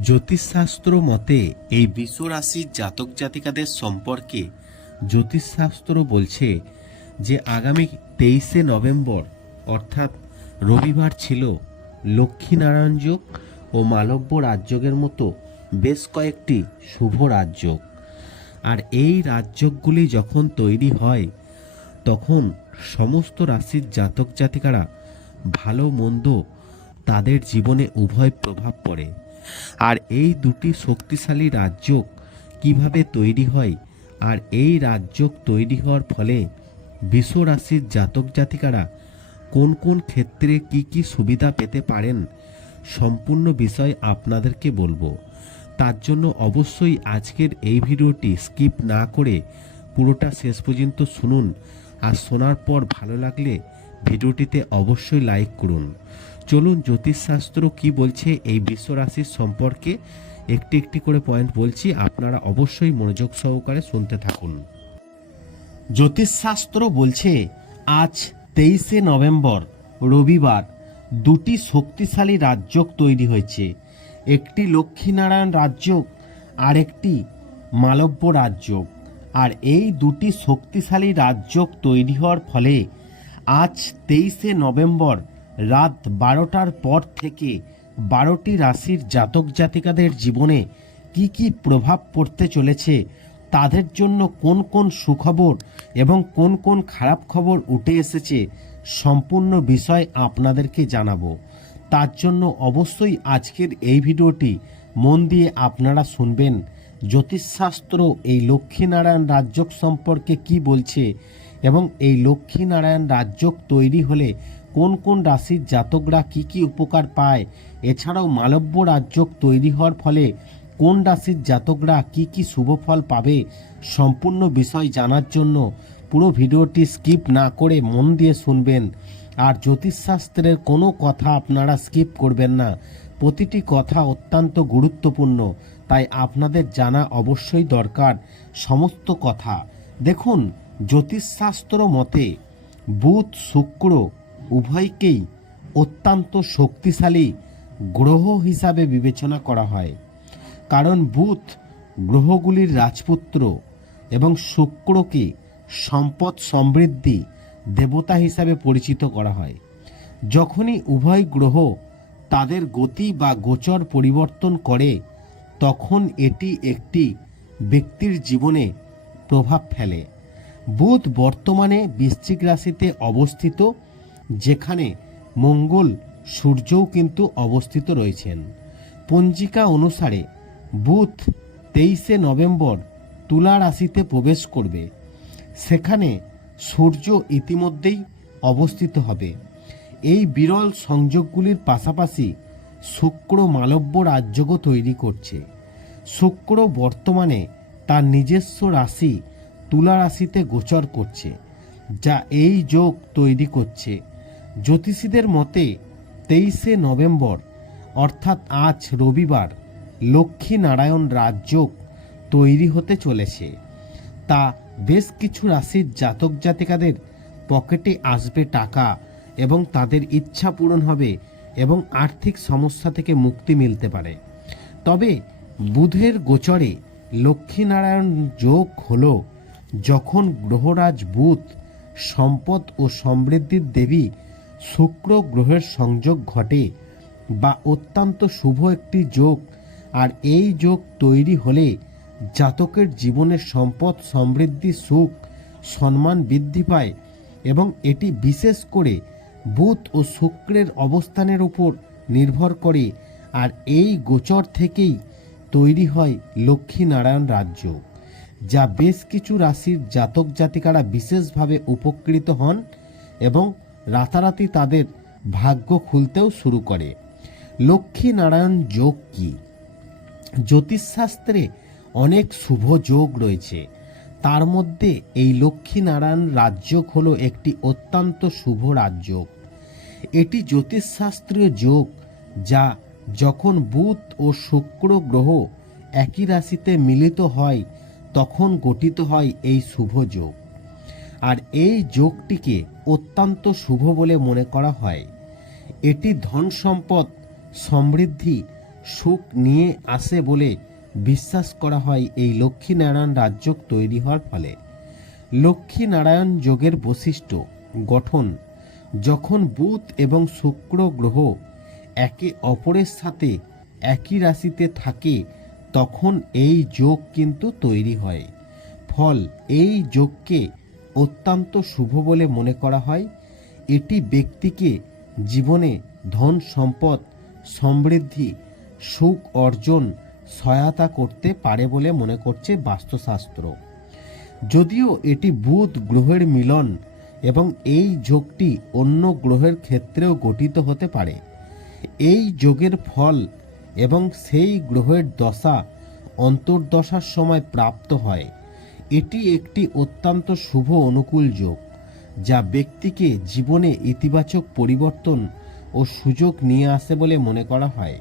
জ্যোতিষশাস্ত্র মতে, এই বিশ্বরাশির জাতক জাতিকাদের সম্পর্কে জ্যোতিষশাস্ত্র বলছে যে, আগামী তেইশে নভেম্বর, অর্থাৎ রবিবার ছিল লক্ষ্মীনারায়ণ যোগ ও মালব্য রাজযোগের মতো বেশ কয়েকটি শুভ রাজযোগ। আর এই রাজযোগগুলি যখন তৈরি হয়, তখন সমস্ত রাশির জাতক জাতিকারা ভালো মন্দ তাদের জীবনে উভয় প্রভাব পড়ে। আর এই দুটি শক্তিশালী রাজ্য কীভাবে তৈরি হয় আর এই রাজ্য তৈরি হওয়ার ফলে রাশির জাতক জাতিকারা কোন কোন ক্ষেত্রে কি কি সুবিধা পেতে পারেন সম্পূর্ণ বিষয় আপনাদেরকে বলব। তার জন্য অবশ্যই আজকের এই ভিডিওটি স্কিপ না করে পুরোটা শেষ পর্যন্ত শুনুন আর শোনার পর ভালো লাগলে ভিডিওটিতে অবশ্যই লাইক করুন। চলুন জ্যোতিষশাস্ত্র কি বলছে এই বিশ্ব রাশির সম্পর্কে একটি একটি করে পয়েন্ট বলছি, আপনারা অবশ্যই মনোযোগ সহকারে শুনতে থাকুন। জ্যোতিষশাস্ত্র বলছে, আজ তেইশে নভেম্বর, রবিবার, দুটি শক্তিশালী রাজযোগ তৈরি হয়েছে। একটি লক্ষ্মীনারায়ণ রাজযোগ আর একটি মালব্য রাজযোগ। আর এই দুটি শক্তিশালী রাজযোগ তৈরি হওয়ার ফলে আজ তেইশে নভেম্বর রাত বারোটার পর থেকে বারোটি রাশির জাতক জাতিকাদের জীবনে কি কি প্রভাব পড়তে চলেছে, তাদের জন্য কোন কোন সুখবর এবং কোন কোন খারাপ খবর উঠে এসেছে সম্পূর্ণ বিষয় আপনাদেরকে জানাব। তার জন্য অবশ্যই আজকের এই ভিডিওটি মন দিয়ে আপনারা শুনবেন। জ্যোতিষশাস্ত্র এই লক্ষ্মীনারায়ণ রাজ্যক সম্পর্কে কি বলছে এবং এই লক্ষ্মীনারায়ণ রাজ্যক তৈরি হলে কোন কোন রাশির জাতকরা কি কি উপকার পায়? এছাড়াও মালব্য রাজযোগ তৈরি হওয়ার ফলে কোন রাশির জাতকরা কি কি শুভ ফল পাবে? সম্পূর্ণ বিষয় জানার জন্য পুরো ভিডিওটি স্কিপ না করে মন দিয়ে শুনবেন। আর জ্যোতিষশাস্ত্রের কোনো কথা আপনারা স্কিপ করবেন না। প্রতিটি কথা অত্যন্ত গুরুত্বপূর্ণ, তাই আপনাদের জানা অবশ্যই দরকার সমস্ত কথা। দেখুন, জ্যোতিষশাস্ত্র মতে বুধ, শুক্র উভয়কেই অত্যন্ত শক্তিশালী গ্রহ হিসাবে বিবেচনা করা হয়। কারণ বুধ গ্রহগুলির রাজপুত্র এবং শুক্রকে সম্পদ সমৃদ্ধি দেবতা হিসাবে পরিচিত করা হয়। যখনই উভয় গ্রহ তাদের গতি বা গোচর পরিবর্তন করে, তখন এটি একটি ব্যক্তির জীবনে প্রভাব ফেলে। বুধ বর্তমানে বৃশ্চিক রাশিতে অবস্থিত যেখানে মঙ্গল সূর্যও কিন্তু অবস্থিত রয়েছেন। পঞ্জিকা অনুসারে বুধ তেইশে নভেম্বর তুলা রাশিতে প্রবেশ করবে। সেখানে সূর্য ইতিমধ্যেই অবস্থিত হবে। এই বিরল সংযোগগুলির পাশাপাশি শুক্র মালব্য রাজ্যও তৈরি করছে। শুক্র বর্তমানে তার নিজস্ব রাশি তুলা রাশিতে গোচর করছে, যা এই যোগ তৈরি করছে। জ্যোতিষীদের মতে, তেইশে নভেম্বর, অর্থাৎ আজ রবিবার লক্ষ্মী নারায়ণ রাজযোগ তৈরি হতে চলেছে। তা বেশ কিছু রাশির জাতক জাতিকাদের পকেটে আসবে টাকা এবং তাদের ইচ্ছা পূরণ হবে এবং আর্থিক সমস্যা থেকে মুক্তি মিলতে পারে। তবে বুধের গোচরে লক্ষ্মীনারায়ণ যোগ হল যখন গ্রহরাজ বুধ সম্পদ ও সমৃদ্ধির দেবী শুক্র গ্রহের সংযোগ ঘটে বা অত্যন্ত শুভ একটি যোগ, আর এই যোগ তৈরি হলে জাতকের জীবনের সম্পদ সমৃদ্ধি, সুখ, সম্মান বৃদ্ধি পায় এবং এটি বিশেষ করে বুধ ও শুক্রের অবস্থানের উপর নির্ভর করে, আর এই গোচর থেকেই তৈরি হয় লক্ষ্মীনারায়ণ রাজ্য, যা বেশ কিছু রাশির জাতক জাতিকারা বিশেষভাবে উপকৃত হন এবং রাতারাতি তাদের ভাগ্য খুলতেও শুরু করে। লক্ষ্মীনারায়ণ যোগ কী? জ্যোতিষশাস্ত্রে অনেক শুভ যোগ রয়েছে। তার মধ্যে এই লক্ষ্মীনারায়ণ রাজযোগ হলো একটি অত্যন্ত শুভ রাজযোগ। এটি জ্যোতিষশাস্ত্রীয় যোগ যা যখন বুধ ও শুক্র গ্রহ একই রাশিতে মিলিত হয়, তখন গঠিত হয় এই শুভ যোগ। আর এই যোগটিকে অত্যন্ত শুভ বলে মনে করা হয়। এটি ধন সম্পদ সমৃদ্ধি, সুখ নিয়ে আসে বলে বিশ্বাস করা হয় এই লক্ষ্মীনারায়ণ রাজ্য তৈরি হওয়ার ফলে। লক্ষ্মীনারায়ণ যোগের বৈশিষ্ট্য, গঠন, যখন বুধ এবং শুক্র গ্রহ একে অপরের সাথে একই রাশিতে থাকে, তখন এই যোগ কিন্তু তৈরি হয়। ফল এই যোগকে অত্যন্ত শুভ বলে মনে করা হয়। এটি ব্যক্তিকে জীবনে ধন সম্পদ সমৃদ্ধি, সুখ অর্জন, সহায়তা করতে পারে বলে মনে করছে বাস্তুশাস্ত্র। যদিও এটি বুধ গ্রহের মিলন এবং এই যোগটি অন্য গ্রহের ক্ষেত্রেও গঠিত হতে পারে। এই যোগের ফল এবং সেই গ্রহের দশা অন্তর্দশার সময় প্রাপ্ত হয়। এটি একটি অত্যন্ত শুভ অনুকূল যোগ, যা ব্যক্তিকে জীবনে ইতিবাচক পরিবর্তন ও সুযোগ নিয়ে আসে বলে মনে করা হয়।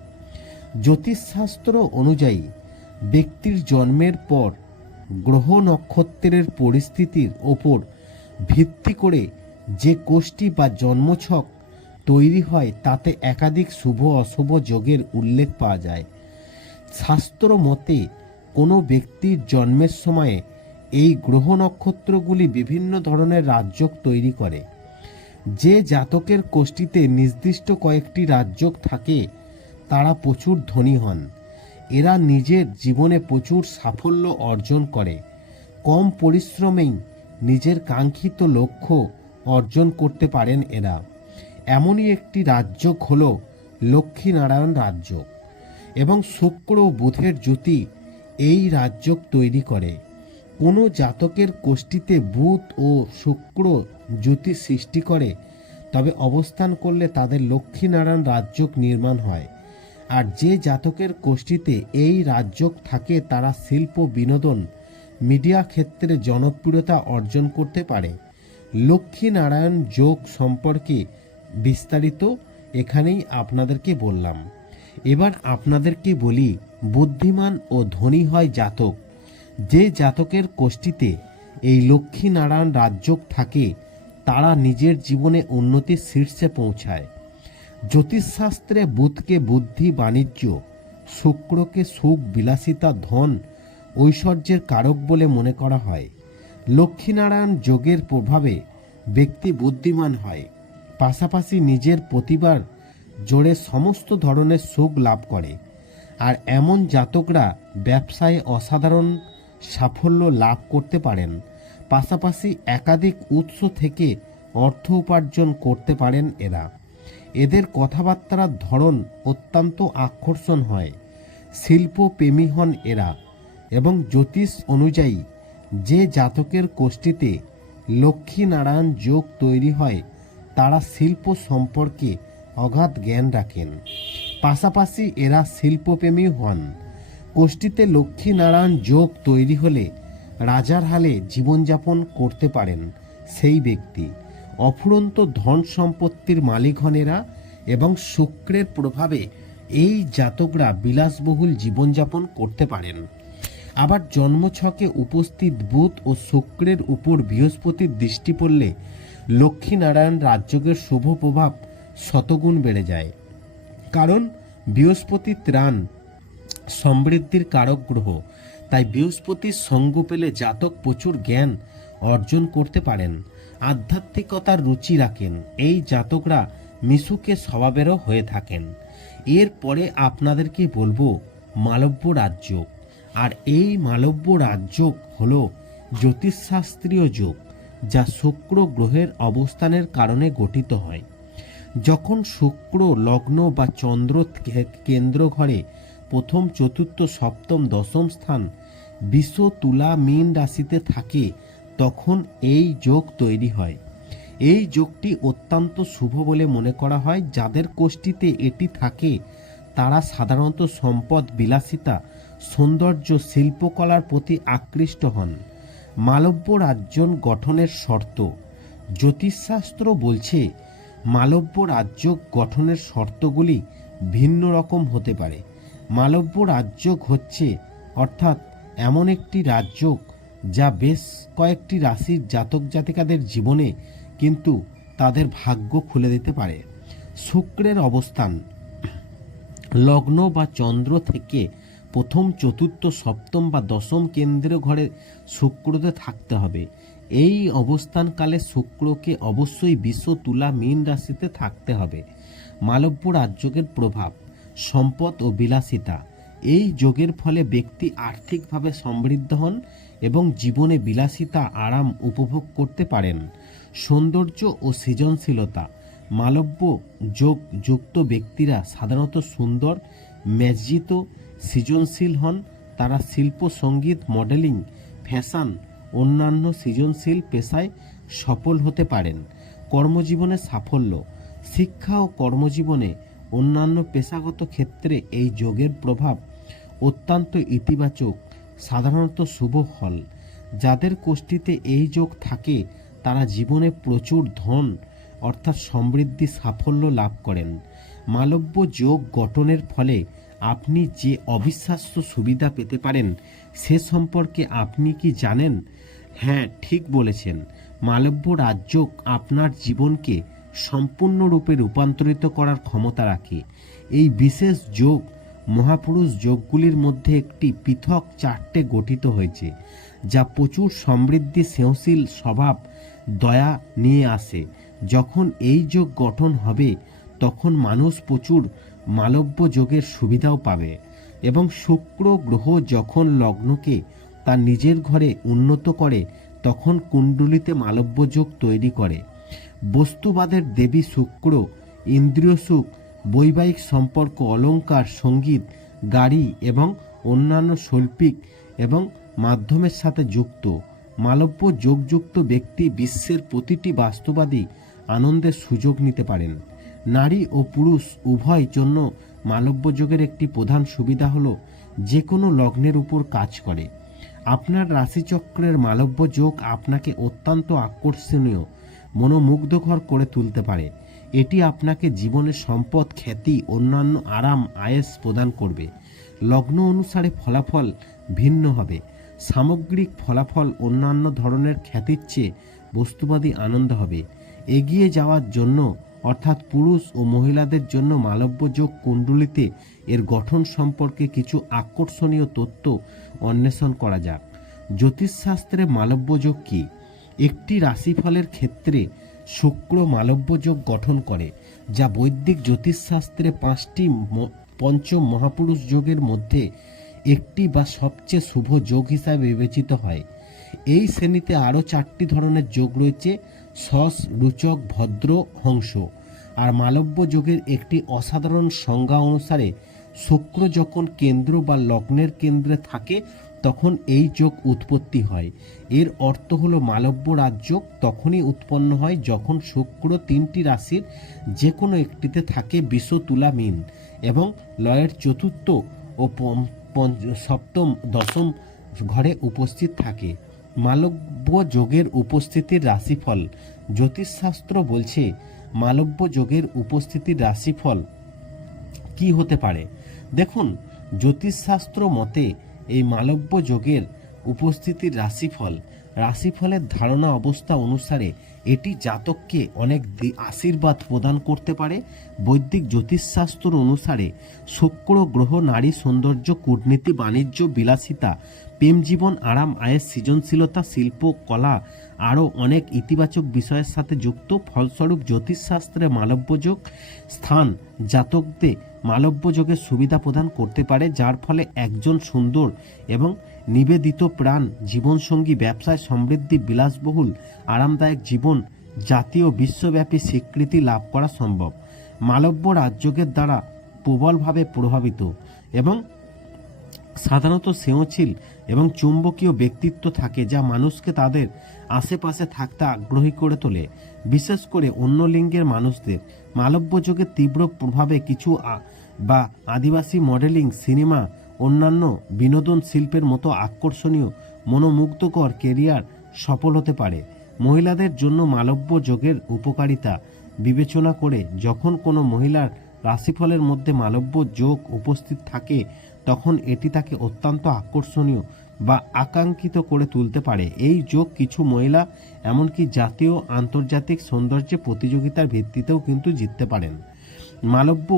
জ্যোতিষশাস্ত্র অনুযায়ী, ব্যক্তির জন্মের পর গ্রহ নক্ষত্রের পরিস্থিতির ওপর ভিত্তি করে যে কোষ্ঠী বা জন্মছক তৈরি হয়, তাতে একাধিক শুভ অশুভ যোগের উল্লেখ পাওয়া যায়। শাস্ত্র মতে, কোনো ব্যক্তির জন্মের সময়ে এই গ্রহ নক্ষত্রগুলি বিভিন্ন ধরনের রাজযোগ তৈরি করে। যে জাতকের কোষ্ঠীতে নির্দিষ্ট কয়েকটি রাজযোগ থাকে, তারা প্রচুর ধনী হন। এরা নিজের জীবনে প্রচুর সাফল্য অর্জন করে। কম পরিশ্রমেই নিজের কাঙ্ক্ষিত লক্ষ্য অর্জন করতে পারেন এরা। এমনই একটি রাজ্য হল লক্ষ্মীনারায়ণ রাজ্য এবং শুক্র বুধের জ্যোতি এই রাজ্য তৈরি করে। কোনো জাতকের কোষ্ঠীতে বুধ ও শুক্র জ্যোতি সৃষ্টি করে, তবে অবস্থান করলে তাদের লক্ষ্মীনারায়ণ রাজ্যক নির্মাণ হয়। আর যে জাতকের কোষ্ঠীতে এই রাজ্যক থাকে, তারা শিল্প, বিনোদন, মিডিয়া ক্ষেত্রে জনপ্রিয়তা অর্জন করতে পারে। লক্ষ্মীনারায়ণ যোগ সম্পর্কে বিস্তারিত এখানেই আপনাদেরকে বললাম। এবার আপনাদেরকে বলি, বুদ্ধিমান ও ধনী হয় জাতক। যে জাতকের কোষ্ঠীতে এই লক্ষ্মীনারায়ণ রাজ্যক থাকে, তারা নিজের জীবনে উন্নতির শীর্ষে পৌঁছায়। জ্যোতিষশাস্ত্রে বুধকে বুদ্ধি, বাণিজ্য, শুক্রকে সুখ, বিলাসিতা, ধন, ঐশ্বর্যের কারক বলে মনে করা হয়। লক্ষ্মীনারায়ণ যোগের প্রভাবে ব্যক্তি বুদ্ধিমান হয়। পাশাপাশি নিজের প্রতিবার জোরে সমস্ত ধরনের সুখ লাভ করে। আর এমন জাতকরা ব্যবসায় অসাধারণ সাফল্য লাভ করতে পারেন। পাশাপাশি একাধিক উৎস থেকে অর্থ উপার্জন করতে পারেন এরা। এদের কথাবার্তার ধরন অত্যন্ত আকর্ষণ হয়। শিল্প প্রেমী হন এরা এবং জ্যোতিষ অনুযায়ী যে জাতকের কোষ্ঠীতে লক্ষ্মীনারায়ণ যোগ তৈরি হয়, তারা শিল্প সম্পর্কে অগাধ জ্ঞান রাখেন। পাশাপাশি এরা শিল্পপ্রেমী হন। কোষ্ঠীতে লক্ষ্মীনারায়ণ যোগ তৈরি হলে রাজার হালে জীবনযাপন করতে পারেন সেই ব্যক্তি। অফুরন্ত ধন সম্পত্তির মালিক হন এরা এবং শুক্রের প্রভাবে এই জাতকরা বিলাসবহুল জীবনযাপন করতে পারেন। আবার জন্মছকে উপস্থিত বুধ ও শুক্রের উপর বৃহস্পতির দৃষ্টি পড়লে লক্ষ্মীনারায়ণ রাজ্যকের শুভ প্রভাব শতগুণ বেড়ে যায়। কারণ বৃহস্পতি ত্রাণ সমৃদ্ধির কারক গ্রহ। তাই বৃহস্পতির সঙ্গ পেলে জাতক প্রচুর জ্ঞান অর্জন করতে পারেন, আধ্যাত্মিকতার রুচি রাখেন, এই জাতকরা মিশুকে স্বভাবেরও হয়ে থাকেন। এরপরে আপনাদেরকে বলব মালব্য রাজ্য। আর এই মালব্য রাজ্য হল জ্যোতিষশাস্ত্রীয় যোগ, যা শুক্র গ্রহের অবস্থানের কারণে গঠিত হয়। যখন শুক্র, লগ্ন বা চন্দ্র কেন্দ্র ঘরে প্রথম, চতুর্থ, সপ্তম, দশম স্থান বিশ্ব তুলা মীন রাশিতে থাকে, তখন এই যোগ তৈরি হয়। এই যোগটি অত্যন্ত শুভ বলে মনে করা হয়। যাদের কোষ্ঠীতে এটি থাকে, তারা সাধারণত সম্পদ, বিলাসিতা, সৌন্দর্য, শিল্পকলার প্রতি আকৃষ্ট হন। মালব্য রাজ্য গঠনের শর্ত। জ্যোতিষশাস্ত্র বলছে, মালব্য রাজ্য গঠনের শর্তগুলি ভিন্ন রকম হতে পারে। মালব্য রাজ্য হচ্ছে, অর্থাৎ এমন একটি রাজ্য যা বেশ কয়েকটি রাশির জাতক জাতিকাদের জীবনে কিন্তু তাদের ভাগ্য খুলে দিতে পারে। শুক্রের অবস্থান। লগ্ন বা চন্দ্র থেকে প্রথম, চতুর্থ, সপ্তম বা দশম কেন্দ্র ঘরে শুক্রতে থাকতে হবে। এই অবস্থানকালে শুক্রকে অবশ্যই বিশ্ব তুলা মীন রাশিতে থাকতে হবে। মালব্য রাজযোগের প্রভাব। সম্পদ ও বিলাসিতা। এই যোগের ফলে ব্যক্তি আর্থিকভাবে সমৃদ্ধ হন এবং জীবনে বিলাসিতা, আরাম উপভোগ করতে পারেন। সৌন্দর্য ও সৃজনশীলতা। মালব্য যোগ যুক্ত ব্যক্তিরা সাধারণত সুন্দর ম্যাজিত সৃজনশীল হন। তারা শিল্প, সংগীত, মডেলিং, ফ্যাশন, অন্যান্য সৃজনশীল পেশায় সফল হতে পারেন। কর্মজীবনে সাফল্য। শিক্ষা ও কর্মজীবনে অন্যান্য পেশাগত ক্ষেত্রে এই যোগের প্রভাব অত্যন্ত ইতিবাচক, সাধারণত শুভ ফল। যাদের কোষ্ঠীতে এই যোগ থাকে, তারা জীবনে প্রচুর ধন, অর্থাৎ সমৃদ্ধি সাফল্য লাভ করেন। মালব্য যোগ গঠনের ফলে আপনি যে অবিশ্বাস্য সুবিধা পেতে পারেন, সে সম্পর্কে আপনি কি জানেন? হ্যাঁ ঠিক বলেছেন। মালব্য রাজ্য আপনার জীবনকে সম্পূর্ণরূপে রূপান্তরিত করার ক্ষমতা রাখে। এই বিশেষ যোগ মহাপুরুষ যোগগুলির মধ্যে একটি পৃথক চারটে গঠিত হয়েছে, যা প্রচুর সমৃদ্ধি স্নেহশীল স্বভাব, দয়া নিয়ে আসে। যখন এই যোগ গঠন হবে, তখন মানুষ প্রচুর মালব্য যোগের সুবিধাও পাবে এবং শুক্র গ্রহ যখন লগ্নকে তার নিজের ঘরে উন্নত করে, তখন কুণ্ডলিতে মালব্য যোগ তৈরি করে। বস্তুবাদের দেবী শুক্র, ইন্দ্রিয় সুখ, বৈবাহিক সম্পর্ক অলংকার সংগীত, গাড়ি এবং অন্যান্য শৈল্পিক এবং মাধ্যমের সাথে যুক্ত। মালব্য যোগযুক্ত ব্যক্তি বিশ্বের প্রতিটি বাস্তবাদী আনন্দের সুযোগ নিতে পারেন। নারী ও পুরুষ উভয় জন্য মালব্য যোগের একটি প্রধান সুবিধা হলো যে কোনো লগ্নের উপর কাজ করে। আপনার রাশিচক্রের মালব্য যোগ আপনাকে অত্যন্ত আকর্ষণীয় মনোমুগ্ধকর করে তুলতে পারে। এটি আপনাকে জীবনের সম্পদ, খ্যাতি, অন্যান্য আরাম, আয়েস প্রদান করবে। লগ্ন অনুসারে ফলাফল ভিন্ন হবে। সামগ্রিক ফলাফল অন্যান্য ধরনের খ্যাতির চেয়ে বস্তুবাদী আনন্দ হবে। এগিয়ে যাওয়ার জন্য, অর্থাৎ পুরুষ ও মহিলাদের জন্য মালব্য যোগ কুণ্ডলিতে এর গঠন সম্পর্কে কিছু আকর্ষণীয় তথ্য অন্বেষণ করা যাক। জ্যোতিষশাস্ত্রে মালব্য যোগ কী? একটি রাশিফলের ক্ষেত্রে শুক্র মালব্য যোগ গঠন করে, যা বৈদিক জ্যোতিষশাস্ত্রে পাঁচটি ম- পঞ্চ মহাপুরুষ যোগের মধ্যে একটি বা সবচেয়ে শুভ যোগ হিসাবে বিবেচিত হয়। এই শ্রেণীতে আরও চারটি ধরনের যোগ রয়েছে, সস, রুচক, ভদ্র, হংস। আর মালব্য যোগের একটি অসাধারণ সংজ্ঞা অনুসারে শুক্র যখন কেন্দ্র বা লগ্নের কেন্দ্রে থাকে তখন এই যোগ উৎপত্তি হয়। এর অর্থ হলো মালব্য রাজ্য তখনই উৎপন্ন হয় যখন শুক্র তিনটি রাশির যে কোনো একটিতে থাকে বিষ, তুলা, মিন এবং লয়ের চতুর্থ ও সপ্তম, দশম ঘরে উপস্থিত থাকে। মালব্য যোগের উপস্থিতির রাশিফল জ্যোতিষশাস্ত্র বলছে মালব্য যোগের উপস্থিতির রাশিফল কি হতে পারে? দেখুন, জ্যোতিষশাস্ত্র মতে এই মালব্য যোগের উপস্থিতির রাশিফল। রাশিফলের ধারণা অবস্থা অনুসারে এটি জাতককে অনেক আশীর্বাদ প্রদান করতে পারে। বৈদিক জ্যোতিষশাস্ত্র অনুসারে শুক্র, গ্রহ, নারী, সৌন্দর্য, কূটনীতি, বাণিজ্য, বিলাসিতা, প্রেম জীবন, আরাম, আয়ের সৃজনশীলতা, শিল্প, কলা আরও অনেক ইতিবাচক বিষয়ের সাথে যুক্ত। ফলস্বরূপ জ্যোতিষশাস্ত্রে মালব্যযোগ স্থান জাতকদের মালব্য যোগের সুবিধা প্রদান করতে পারে, যার ফলে একজন সুন্দর এবং নিবেদিত প্রাণ, জীবনসঙ্গী, ব্যবসায় সমৃদ্ধি, বিলাসবহুল, আরামদায়ক জীবন, জাতীয় বিশ্বব্যাপী স্বীকৃতি লাভ করা সম্ভব। মালব্য রাজযোগের দ্বারা প্রবলভাবে প্রভাবিত এবং সাধারণত স্নেহশীল এবং চুম্বকীয় ব্যক্তিত্ব থাকে, যা মানুষকে তাদের আশেপাশে থাকতে আগ্রহী করে তোলে। বিশেষ করে অন্য লিঙ্গের মানুষদের মালব্য যোগের তীব্র প্রভাবে কিছু বা আদিবাসী মডেলিং, সিনেমা, অন্যান্য বিনোদন শিল্পের মতো আকর্ষণীয়, মনোমুগ্ধকর কেরিয়ার সফল হতে পারে। মহিলাদের জন্য মালব্য যোগের উপকারিতা বিবেচনা করে যখন কোনো মহিলার রাশিফলের মধ্যে মালব্য যোগ উপস্থিত থাকে, তখন এটি তাকে অত্যন্ত আকর্ষণীয় বা আকাঙ্ক্ষিত করে তুলতে পারে। এই যোগ কিছু মহিলা, এমনকি জাতীয় আন্তর্জাতিক সৌন্দর্য প্রতিযোগিতার ভিত্তিতেও কিন্তু জিততে পারেন। মালব্য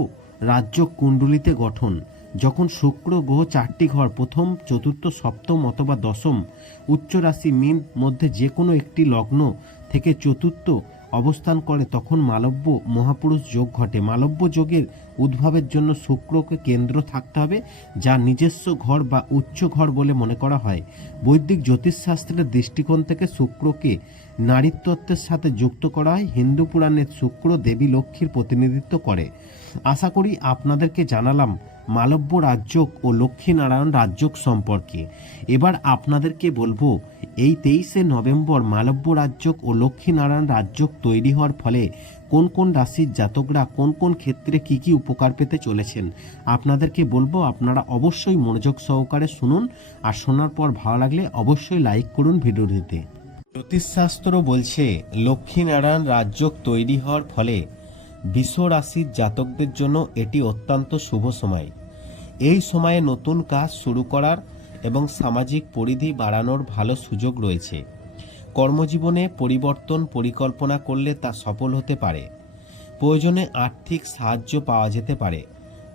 রাজ্য কুণ্ডলিতে গঠন। যখন শুক্র গ্রহ চারটি ঘর, প্রথম, চতুর্থ, সপ্তম অথবা দশম, উচ্চ রাশি মিন মধ্যে যে কোনো একটি লগ্ন থেকে চতুর্থ অবস্থান করে, তখন মালব্য মহাপুরুষ যোগ ঘটে। মালব্য যোগের উদ্ভবের জন্য শুক্রকে কেন্দ্র থাকতে হবে, যা নিজস্ব ঘর বা উচ্চ ঘর বলে মনে করা হয়। বৈদিক জ্যোতিষশাস্ত্রের দৃষ্টিকোণ থেকে শুক্রকে নারীতত্ত্বের সাথে যুক্ত করা হয়। হিন্দু পুরাণের শুক্র দেবী লক্ষ্মীর প্রতিনিধিত্ব করে। আশা করি আপনাদেরকে জানালাম মালব্য রাজ্যক ও লক্ষ্মীনারায়ণ রাজ্যক সম্পর্কে। এবার আপনাদেরকে বলব, এই তেইশে নভেম্বর মালব্য রাজ্যক ও লক্ষ্মীনারায়ণ রাজ্যক তৈরি হওয়ার ফলে কোন কোন রাশির জাতকরা কোন কোন ক্ষেত্রে কি কি উপকার পেতে চলেছেন আপনাদেরকে বলব আপনারা অবশ্যই মনোযোগ সহকারে শুনুন আর শোনার পর ভালো লাগলে অবশ্যই লাইক করুন ভিডিওটিতে। জ্যোতিষশাস্ত্র বলছে, লক্ষ্মীনারায়ণ রাজ্যক তৈরি হওয়ার ফলে বিশ্ব রাশির জাতকদের জন্য এটি অত্যন্ত শুভ সময়। এই সময়ে নতুন কাজ শুরু করার এবং সামাজিক পরিধি বাড়ানোর ভালো সুযোগ রয়েছে। কর্মজীবনে পরিবর্তন পরিকল্পনা করলে তা সফল হতে পারে। প্রয়োজনে আর্থিক সাহায্য পাওয়া যেতে পারে।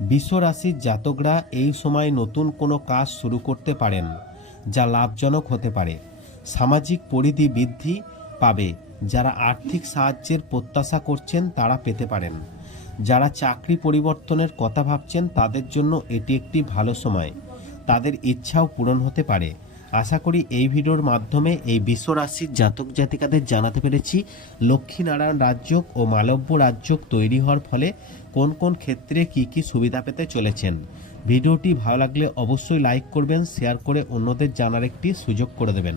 বিশ্ব রাশির জাতকরা এই সময় নতুন কোনো কাজ শুরু করতে পারেন, যা লাভজনক হতে পারে। সামাজিক পরিধি বৃদ্ধি পাবে, যারা আর্থিক সাহায্যের প্রত্যাশা করছেন তারা পেতে পারেন। যারা চাকরি পরিবর্তনের কথা ভাবছেন তাদের জন্য এটি একটি ভালো সময়। তাদের ইচ্ছাও পূরণ হতে পারে। আশা করি এই ভিডিওর মাধ্যমে এই বিশ্ব রাশির জাতক জাতিকাদের জানাতে পেরেছি, লক্ষ্মীনারায়ণ রাজ্যক ও মালব্য রাজ্যক তৈরি হওয়ার ফলে কোন কোন ক্ষেত্রে কি কি সুবিধা পেতে চলেছেন। ভিডিওটি ভালো লাগলে অবশ্যই লাইক করবেন, শেয়ার করে অন্যদের জানার একটি সুযোগ করে দেবেন।